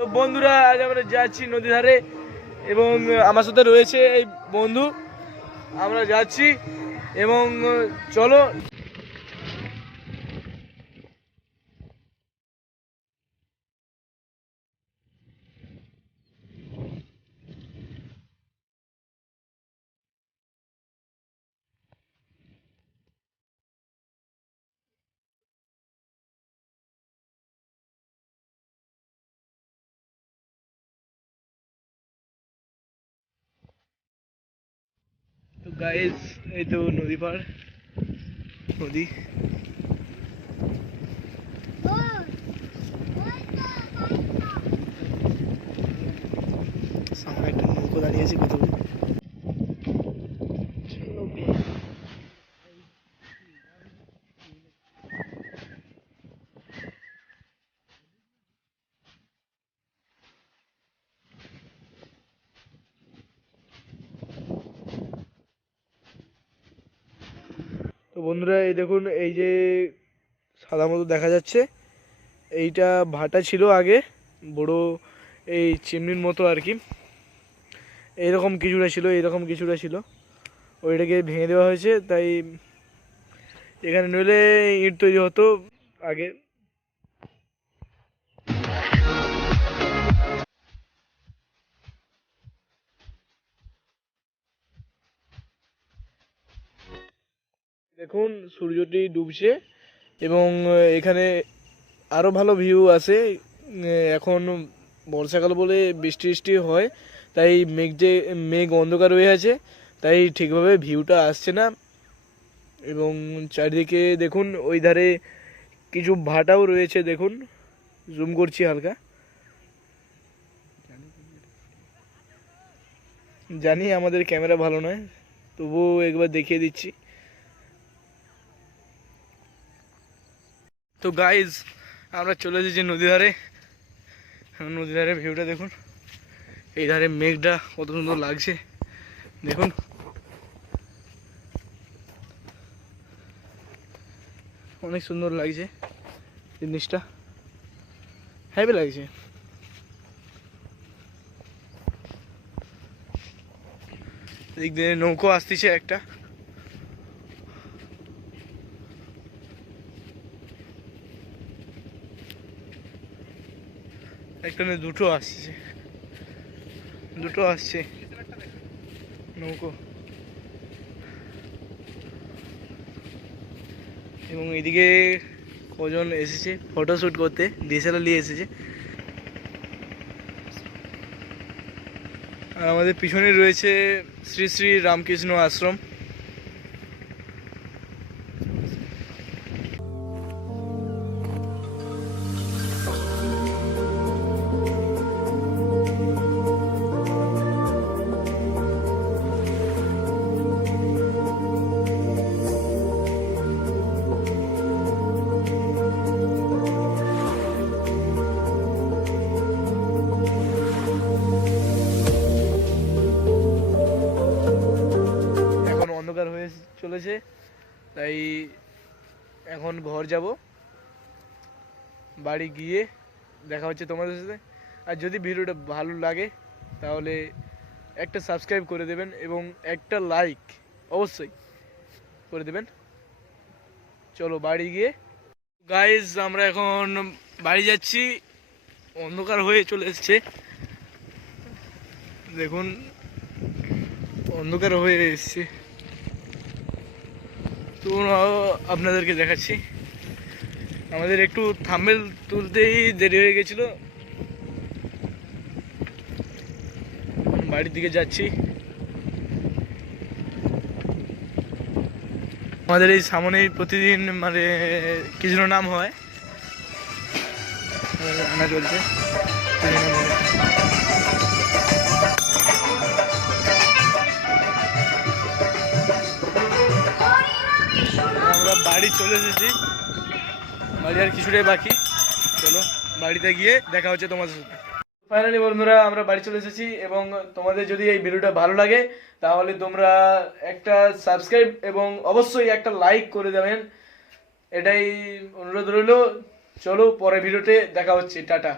তো বন্ধুরা আজ আমরা যাচ্ছি নদী ধারে এবং আমার সাথে রয়েছে এই বন্ধু। আমরা যাচ্ছি এবং চলো। তো গাইস এই তো নদী পার, নদী। সামনে একটা নৌকো দাঁড়িয়েছে কতগুলো। তো বন্ধুরা এই দেখুন, এই যে সাদা মতো দেখা যাচ্ছে, এইটা ভাটা ছিল আগে, বড় এই চিমনির মতো আর কি। এইরকম কিছুটা ছিল, ওইটাকে ভেঙে দেওয়া হয়েছে। তাই এখানে নইলে ইট তৈরি হতো আগে। দেখুন সূর্যটি ডুবছে এবং এখানে আরও ভালো ভিউ আছে। এখন বর্ষাকাল বলে বৃষ্টি বৃষ্টি হয়, তাই মেঘ অন্ধকার হয়ে আছে, তাই ঠিকভাবে ভিউটা আসছে না। এবং চারিদিকে দেখুন ওই ধারে কিছু ভাটাও রয়েছে, দেখুন জুম করছি হালকা। জানি আমাদের ক্যামেরা ভালো নয়, তবুও একবার দেখিয়ে দিচ্ছি। তো গাইজ আমরা চলে এসেছি নদী ধারে। নদী ধারে ভিউটা দেখুন, এই ধারে মেঘটা কত সুন্দর লাগছে দেখুন। অনেক সুন্দর লাগছে জিনিসটা, হ্যাপি লাগছে। এদিক দিয়ে নৌকো আসতেছে একটা, একটা না দুটো আসছে নৌকো। এবং এদিকে কজন এসেছে ফটোশ্যুট করতে, ডিএসএলআর নিয়ে এসেছে। আর আমাদের পিছনে রয়েছে শ্রী শ্রী রামকৃষ্ণ আশ্রম। অন্ধকার হয়ে চলেছে, তাই এখন ঘর যাব। বাড়ি গিয়ে দেখা হচ্ছে তোমাদের সাথে। আর যদি ভিডিওটা ভালো লাগে তাহলে একটা সাবস্ক্রাইব করে দেবেন এবং একটা লাইক অবশ্যই করে দেবেন। চলো বাড়ি গিয়ে। গাইজ আমরা এখন বাড়ি যাচ্ছি, অন্ধকার হয়ে চলে এসছে দেখুন, অন্ধকার হয়ে এসছে। তো আপনাদেরকে দেখাচ্ছি, আমাদের একটু থাম্বনেল তুলতেই দেরি হয়ে গেছিল। বাড়ির দিকে যাচ্ছি। আমাদের এই সামনে প্রতিদিন মানে কিছু নাম হয়, আনা চলছে। আমরা বাড়ি চলে এসেছি, বাড়ি আর কিছুটাই বাকি। চলো বাড়িতে গিয়ে দেখা হচ্ছে তোমাদের সাথে। ফাইনালি বন্ধুরা আমরা বাড়ি চলে এসেছি এবং তোমাদের যদি এই ভিডিওটা ভালো লাগে তাহলে তোমরা একটা সাবস্ক্রাইব এবং অবশ্যই একটা লাইক করে দেবেন, এটাই অনুরোধ রইল। চলো পরের ভিডিওতে দেখা হচ্ছে, টাটা।